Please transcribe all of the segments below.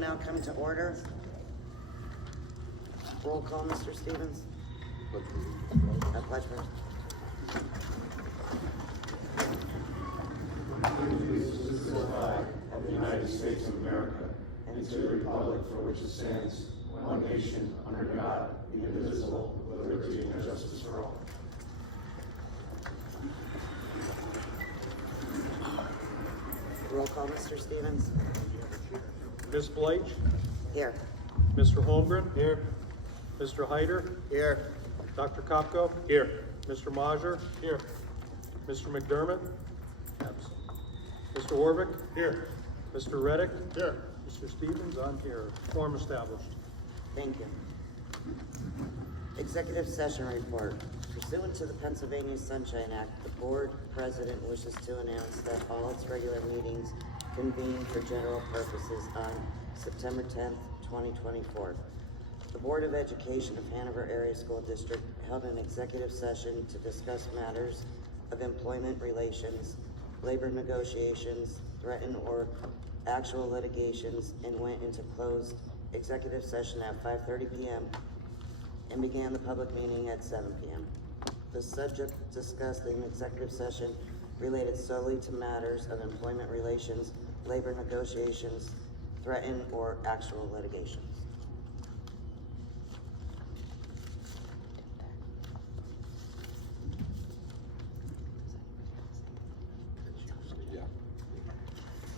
Now come to order. Roll call, Mr. Stevens. A pledge first. Of the United States of America, and to the republic for which it stands, one nation, under God, indivisible, with liberty and justice for all. Roll call, Mr. Stevens. Ms. Bleich? Here. Mr. Holmgren? Here. Mr. Hyder? Here. Dr. Kopko? Here. Mr. Majer? Here. Mr. McDermott? Absent. Mr. Warwick? Here. Mr. Reddick? Here. Mr. Stevens, I'm here. Quorum established. Thank you. Executive session report. Pursuant to the Pennsylvania Sunshine Act, the board president wishes to announce that all its regular meetings convene for general purposes on September 10th, 2024. The Board of Education of Hanover Area School District held an executive session to discuss matters of employment relations, labor negotiations, threatened or actual litigations, and went into closed executive session at 5:30 p.m. and began the public meeting at 7 p.m. The subject discussed in executive session related solely to matters of employment relations, labor negotiations, threatened or actual litigations.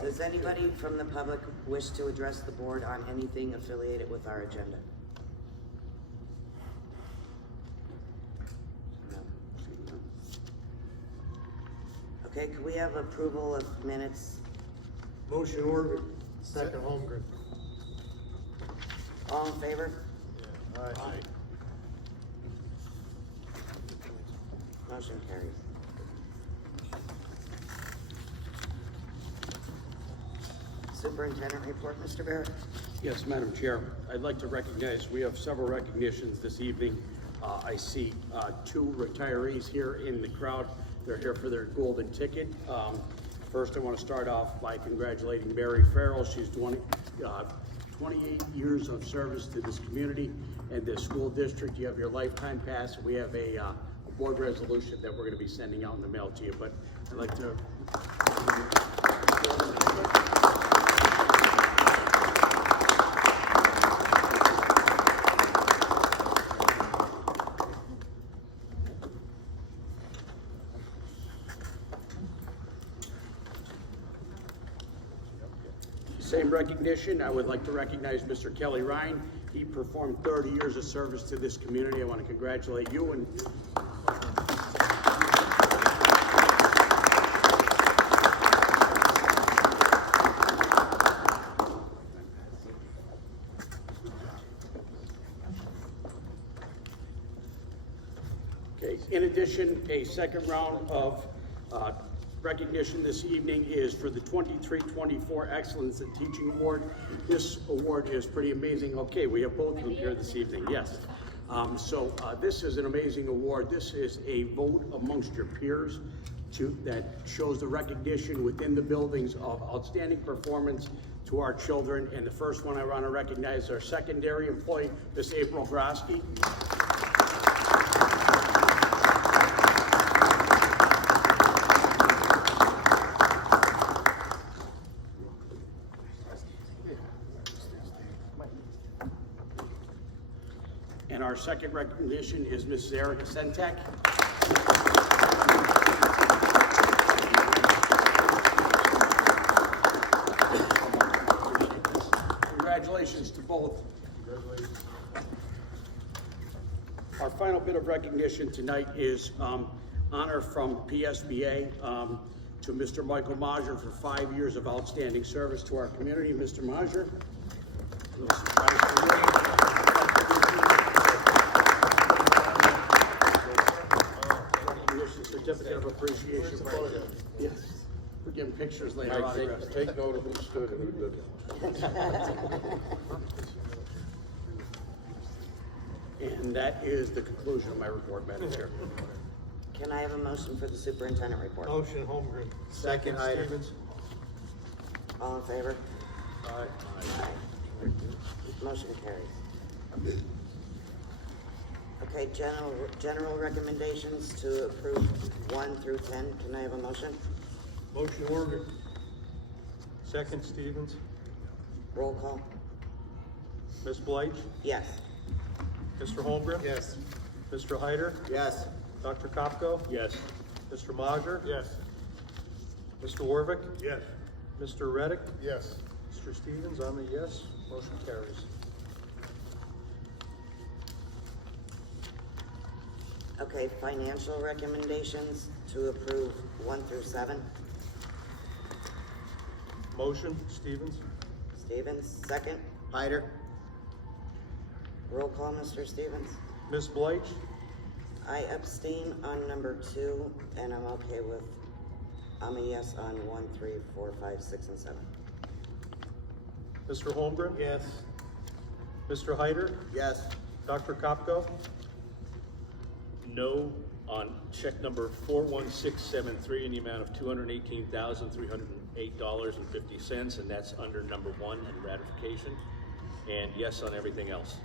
Does anybody from the public wish to address the board on anything affiliated with our agenda? No. Okay, could we have approval of minutes? Motion ordered. Second Holmgren. All in favor? Aye. Motion carries. Superintendent report, Mr. Barrett. Yes, Madam Chair. I'd like to recognize, we have several recognitions this evening. I see two retirees here in the crowd. They're here for their golden ticket. First, I want to start off by congratulating Mary Farrell. She's 28 years of service to this community and this school district. You have your lifetime pass. We have a board resolution that we're going to be sending out in the mail to you, but I'd like to same recognition. I would like to recognize Mr. Kelly Ryan. He performed 30 years of service to this community. I want to congratulate you and okay. In addition, a second round of recognition this evening is for the 23-24 Excellence in Teaching Award. This award is pretty amazing. Okay, we have both of them here this evening, yes. This is an amazing award. This is a vote amongst your peers that shows the recognition within the buildings of outstanding performance to our children. And the first one I want to recognize is our secondary employee, Miss April Grosky. And our second recognition is Mrs. Erica Sentek. Congratulations to both. Congratulations. Our final bit of recognition tonight is honor from PSBA to Mr. Michael Majer for 5 years of outstanding service to our community. Mr. Majer. Certificate of appreciation. Yes. We're getting pictures later on. Take note of who stood and who didn't. And that is the conclusion of my report, Madam Chair. Can I have a motion for the superintendent report? Motion Holmgren. Second, Stevens. All in favor? Aye. Aye. Motion carries. Okay, general recommendations to approve 1 through 10. Can I have a motion? Motion Orvik. Second Stevens. Roll call. Ms. Blythe? Yes. Mr. Holmgren? Yes. Mr. Hyder? Yes. Dr. Kopko? Yes. Mr. Mazur? Yes. Mr. Warvick? Yes. Mr. Reddick? Yes. Mr. Stevens, I'm a yes. Motion carries. Okay, financial recommendations to approve 1 through 7. Motion, Stevens? Stevens, second. Hyder. Roll call, Mr. Stevens. Ms. Blythe? I abstain on number 2, and I'm okay with, I'm a yes on 1, 3, 4, 5, 6, and 7. Mr. Holmgren? Yes. Mr. Hyder? Yes. Dr. Kopko? No on check number 41673 in the amount of $218,308.50, and that's under number 1 in ratification. And yes on everything else.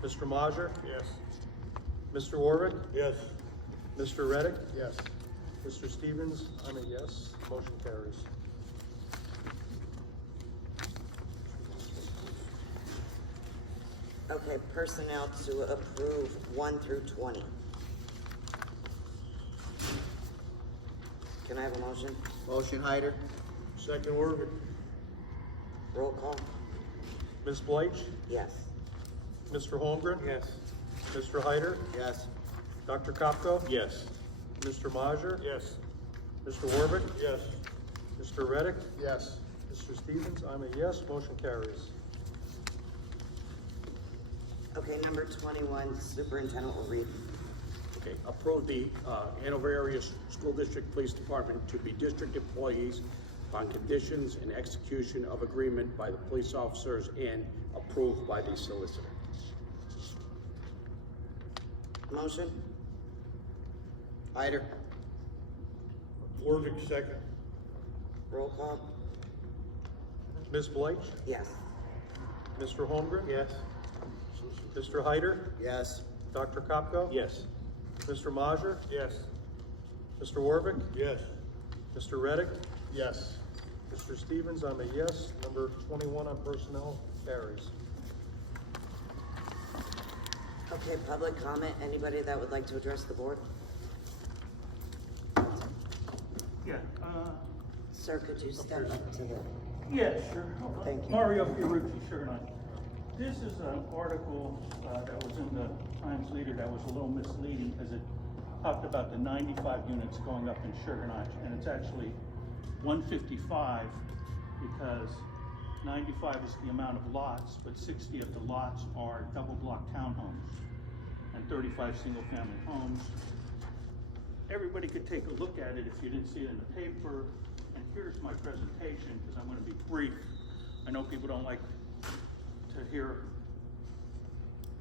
Mr. Mazur? Yes. Mr. Warvick? Yes. Mr. Reddick? Yes. Mr. Stevens, I'm a yes. Motion carries. Okay, personnel to approve 1 through 20. Can I have a motion? Motion Hyder. Second Warvick. Roll call. Ms. Blythe? Yes. Mr. Holmgren? Yes. Mr. Hyder? Yes. Dr. Kopko? Yes. Mr. Mazur? Yes. Mr. Warvick? Yes. Mr. Reddick? Yes. Mr. Stevens, I'm a yes. Motion carries. Okay, number 21, superintendent will read. Okay, approve the Hanover Area School District Police Department to be district employees on conditions and execution of agreement by the police officers and approved by the solicitor. Motion? Hyder. Warvick, second. Roll call? Ms. Blythe? Yes. Mr. Holmgren? Yes. Mr. Hyder? Yes. Dr. Kopko? Yes. Mr. Mazur? Yes. Mr. Warvick? Yes. Mr. Reddick? Yes. Mr. Stevens, I'm a yes. Number 21 on personnel carries. Okay, public comment. Anybody that would like to address the board? Yeah, Sir, could you step up to the, yeah, sure. Thank you. Mario Fiorucci, Sugar Nut. This is an article that was in the Times Leader that was a little misleading because it talked about the 95 units going up in Sugar Notch, and it's actually 155 because 95 is the amount of lots, but 60 of the lots are double block townhomes and 35 single family homes. Everybody could take a look at it if you didn't see it in the paper. And here's my presentation, because I'm going to be brief. I know people don't like to hear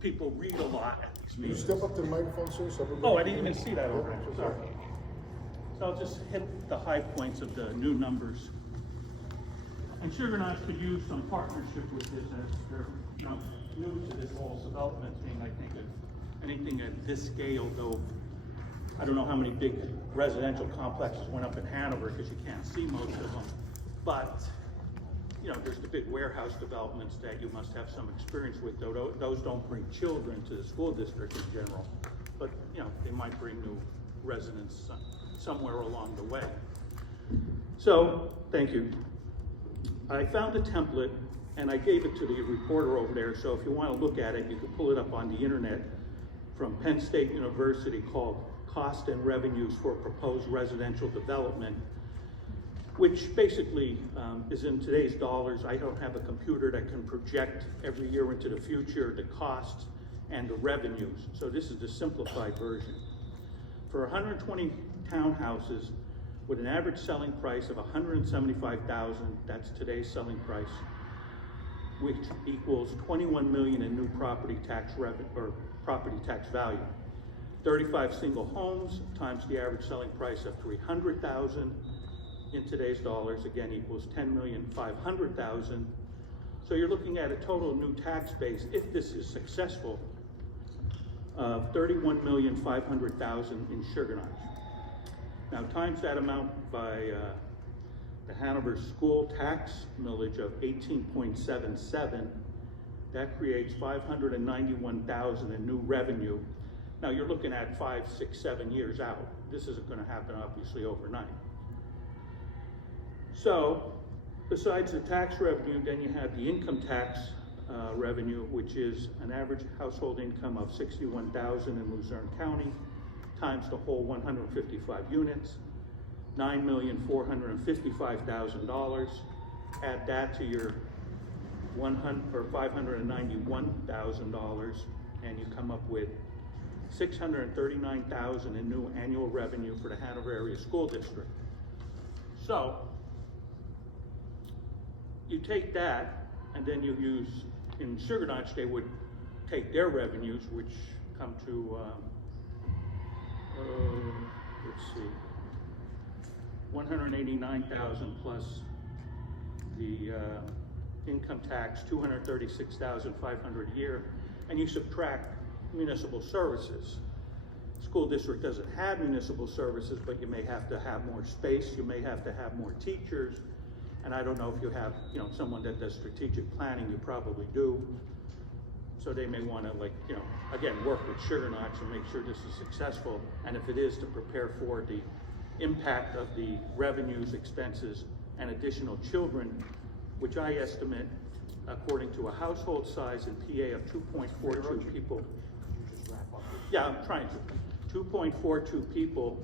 people read a lot at these Can you meetings. step up to the microphone, sir? So everybody- Oh, I didn't even see that over there, sorry. So I'll just hit the high points of the new numbers. And Sugar Notch could use some partnership with this as they're, new to this whole development thing. I think of anything at this scale, though, I don't know how many big residential complexes went up in Hanover because you can't see most of them. But, there's the big warehouse developments that you must have some experience with, though those don't bring children to the school district in general. But, they might bring new residents somewhere along the way. So, thank you. I found a template and I gave it to the reporter over there, so if you want to look at it, you can pull it up on the internet from Penn State University called Cost and Revenues for Proposed Residential Development, which basically is in today's dollars. I don't have a computer that can project every year into the future the costs and the revenues, so this is the simplified version. For 120 townhouses with an average selling price of $175,000, that's today's selling price, which equals $21 million in new property tax value. 35 single homes times the average selling price of $300,000 in today's dollars, again, equals $10,500,000. So you're looking at a total new tax base, if this is successful, of $31,500,000 in Sugar Notch. Now times that amount by the Hanover school tax millage of 18.77, that creates $591,000 in new revenue. Now you're looking at 5, 6, 7 years out. This isn't going to happen obviously overnight. So besides the tax revenue, then you have the income tax revenue, which is an average household income of $61,000 in Luzerne County, times the whole 155 units, $9,455,000. Add that to your $591,000, and you come up with $639,000 in new annual revenue for the Hanover Area School District. So you take that, and then you use, in Sugar Notch, they would take their revenues, which come to, let's see, 189,000 plus the income tax, 236,500 a year, and you subtract municipal services. School district doesn't have municipal services, but you may have to have more space, you may have to have more teachers, and I don't know if you have, someone that does strategic planning, you probably do. So they may want to, again, work with Sugar Notch and make sure this is successful, and if it is, to prepare for the impact of the revenues, expenses, and additional children, which I estimate, according to a household size in PA of 2.42 people. Yeah, I'm trying to. 2.42 people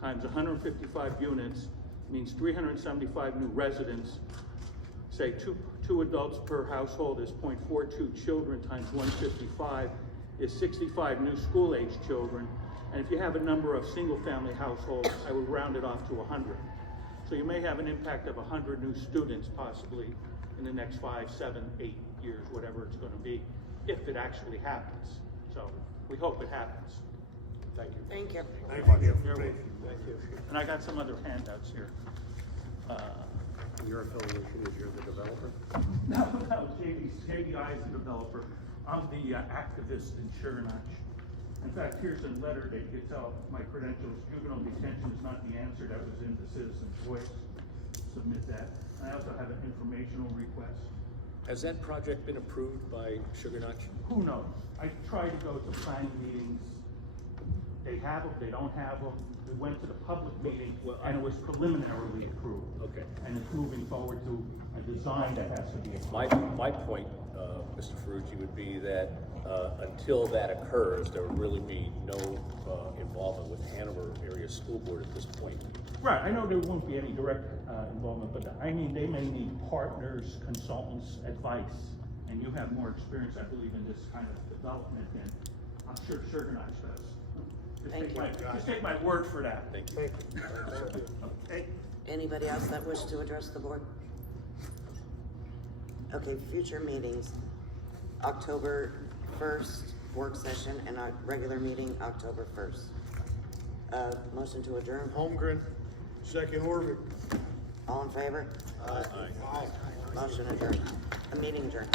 times 155 units means 375 new residents. Say two adults per household is 0.42 children times 155 is 65 new school-age children. And if you have a number of single-family households, I would round it off to 100. So you may have an impact of 100 new students possibly in the next 5, 7, 8 years, whatever it's going to be, if it actually happens. So we hope it happens. Thank you. Thank you. Thank you. And I got some other handouts here. Your affiliation is you're the developer? No, JDI is the developer. I'm the activist in Sugar Notch. In fact, here's a letter that gets out my credentials. Juvenile detention is not the answer. That was in the Citizen's Voice. Submit that. I also have an informational request. Has that project been approved by Sugar Notch? Who knows? I try to go to planning meetings. They have them, they don't have them. We went to the public meeting, and it was preliminarily approved. Okay. And it's moving forward to a design that has to be approved. My point, Mr. Ferrucci, would be that until that occurs, there will really be no involvement with Hanover Area School Board at this point. Right, I know there won't be any direct involvement, but I mean, they may need partners, consultants, advice, and you have more experience, I believe, in this kind of development than I'm sure Sugar Notch does. Just take my word for that. Thank you. Okay. Anybody else that wish to address the board? Okay, future meetings, October 1st, work session, and our regular meeting, October 1st. Motion to adjourn, Holmgren, second Orvik. all in favor? Aye. Motion adjourned, a meeting adjourned.